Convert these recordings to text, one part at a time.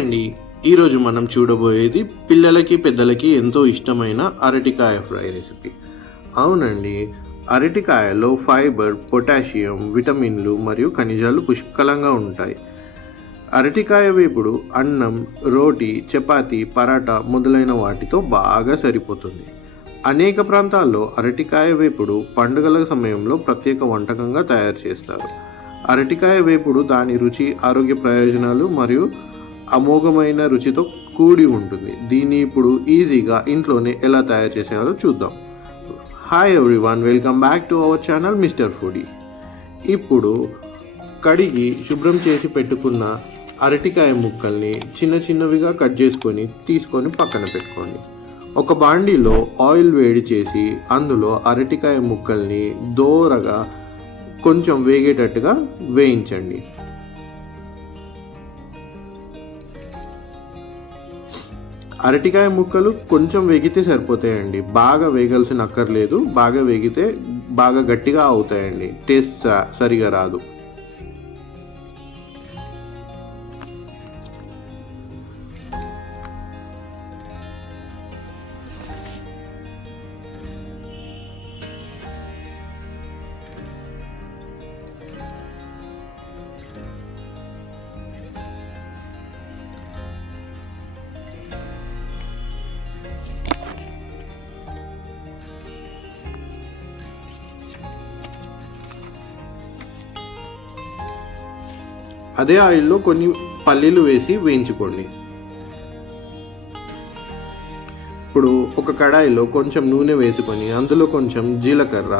అండి, ఈరోజు మనం చూడబోయేది పిల్లలకి పెద్దలకి ఎంతో ఇష్టమైన అరటికాయ ఫ్రై రెసిపీ. అవునండి, అరటికాయలో ఫైబర్, పొటాషియం, విటమిన్లు మరియు ఖనిజాలు పుష్కలంగా ఉంటాయి. అరటికాయ వేపుడు అన్నం, రోటీ, చపాతీ, పరాటా మొదలైన వాటితో బాగా సరిపోతుంది. అనేక ప్రాంతాల్లో అరటికాయ వేపుడు పండుగల సమయంలో ప్రత్యేక వంటకంగా తయారు చేస్తారు. అరటికాయ వేపుడు దాని రుచి, ఆరోగ్య ప్రయోజనాలు మరియు అమోఘమైన రుచితో కూడి ఉంటుంది. దీన్ని ఇప్పుడు ఈజీగా ఇంట్లోనే ఎలా తయారు చేసేయాలో చూద్దాం. Hi everyone, welcome back to our channel mister foodie. ఇప్పుడు కడిగి శుభ్రం చేసి పెట్టుకున్న అరటికాయ ముక్కల్ని చిన్న చిన్నవిగా కట్ చేసుకొని తీసుకొని పక్కన పెట్టుకోండి. ఒక బాండీలో ఆయిల్ వేడి చేసి అందులో అరటికాయ ముక్కల్ని దోరగా కొంచెం వేగేటట్టుగా వేయించండి. అరటికాయ ముక్కలు కొంచెం వేగితే సరిపోతాయండి, బాగా వేగాల్సిన అక్కర్లేదు. బాగా వేగితే బాగా గట్టిగా అవుతాయండి, టేస్ట్ సరిగా రాదు. అదే ఆయిల్లో కొన్ని పల్లీలు వేసి వేయించుకోండి. ఇప్పుడు ఒక కడాయిలో కొంచెం నూనె వేసుకొని అందులో కొంచెం జీలకర్ర,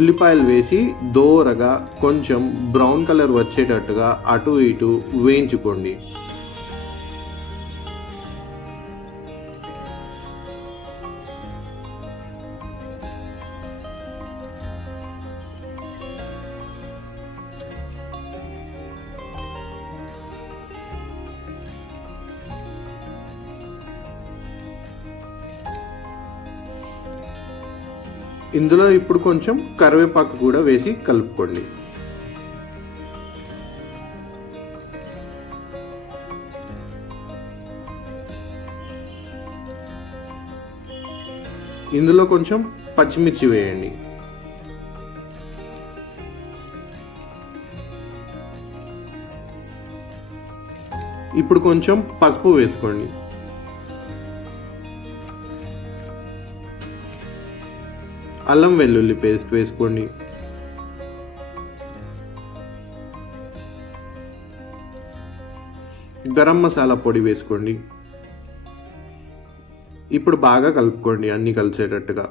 ఉల్లిపాయలు వేసి దోరగా కొంచెం బ్రౌన్ కలర్ వచ్చేటట్టుగా అటు ఇటు వేయించుకోండి. ఇందులో ఇప్పుడు కొంచెం కరివేపాకు కూడా వేసి కలుపుకోండి. ఇందులో కొంచెం పచ్చిమిర్చి వేయండి. ఇప్పుడు కొంచెం పసుపు వేసుకోండి. అల్లం వెల్లుల్లి పేస్ట్ వేసుకోండి. గరం మసాలా పొడి వేసుకోండి. ఇప్పుడు బాగా కలుపుకోండి, అన్ని కలిసేటట్టుగా.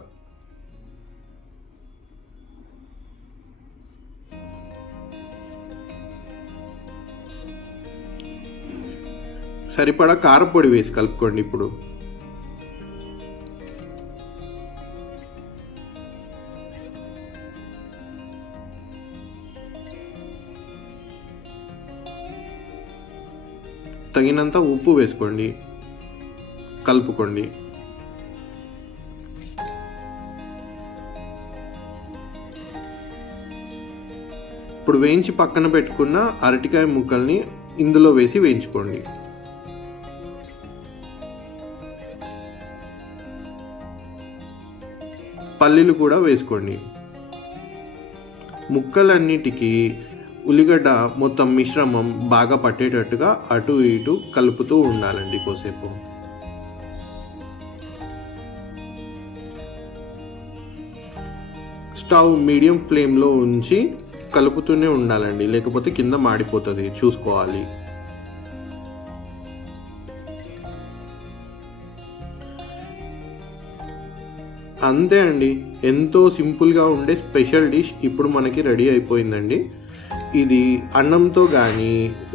సరిపడా కారపొడి వేసి కలుపుకోండి. ఇప్పుడు తగినంత ఉప్పు వేసుకోండి, కలుపుకోండి. ఇప్పుడు వేయించి పక్కన పెట్టుకున్న అరటికాయ ముక్కల్ని ఇందులో వేసి వేయించుకోండి. పల్లీలు కూడా వేసుకోండి. ముక్కలన్నిటికీ ఉల్లిగడ్డ మొత్తం మిశ్రమం బాగా పట్టేటట్టుగా అటు ఇటు కలుపుతూ ఉండాలండి కోసేపు. స్టవ్ మీడియం ఫ్లేమ్లో ఉంచి కలుపుతూనే ఉండాలండి, లేకపోతే కింద మాడిపోతుంది, చూసుకోవాలి. అంతే అండి, ఎంతో సింపుల్గా ఉండే స్పెషల్ డిష్ ఇప్పుడు మనకి రెడీ అయిపోయిందండి. ఇది అన్నంతో కానీ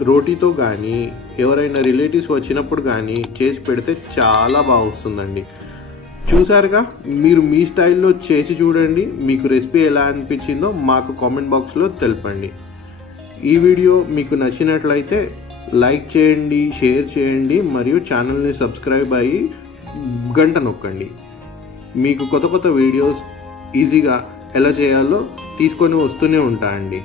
రోటీతో కానీ ఎవరైనా రిలేటివ్స్ వచ్చినప్పుడు కానీ చేసి పెడితే చాలా బాగా వస్తుందండి. చూసారుగా, మీరు మీ స్టైల్లో చేసి చూడండి. మీకు రెసిపీ ఎలా అనిపించిందో మాకు కామెంట్ బాక్స్లో తెలపండి. ఈ వీడియో మీకు నచ్చినట్లయితే లైక్ చేయండి, షేర్ చేయండి మరియు ఛానల్ని సబ్స్క్రైబ్ అయ్యి గంట నొక్కండి. మీకు కొత్త కొత్త వీడియోస్ ఈజీగా ఎలా చేయాలో తీసుకొని వస్తూనే ఉంటాయండి.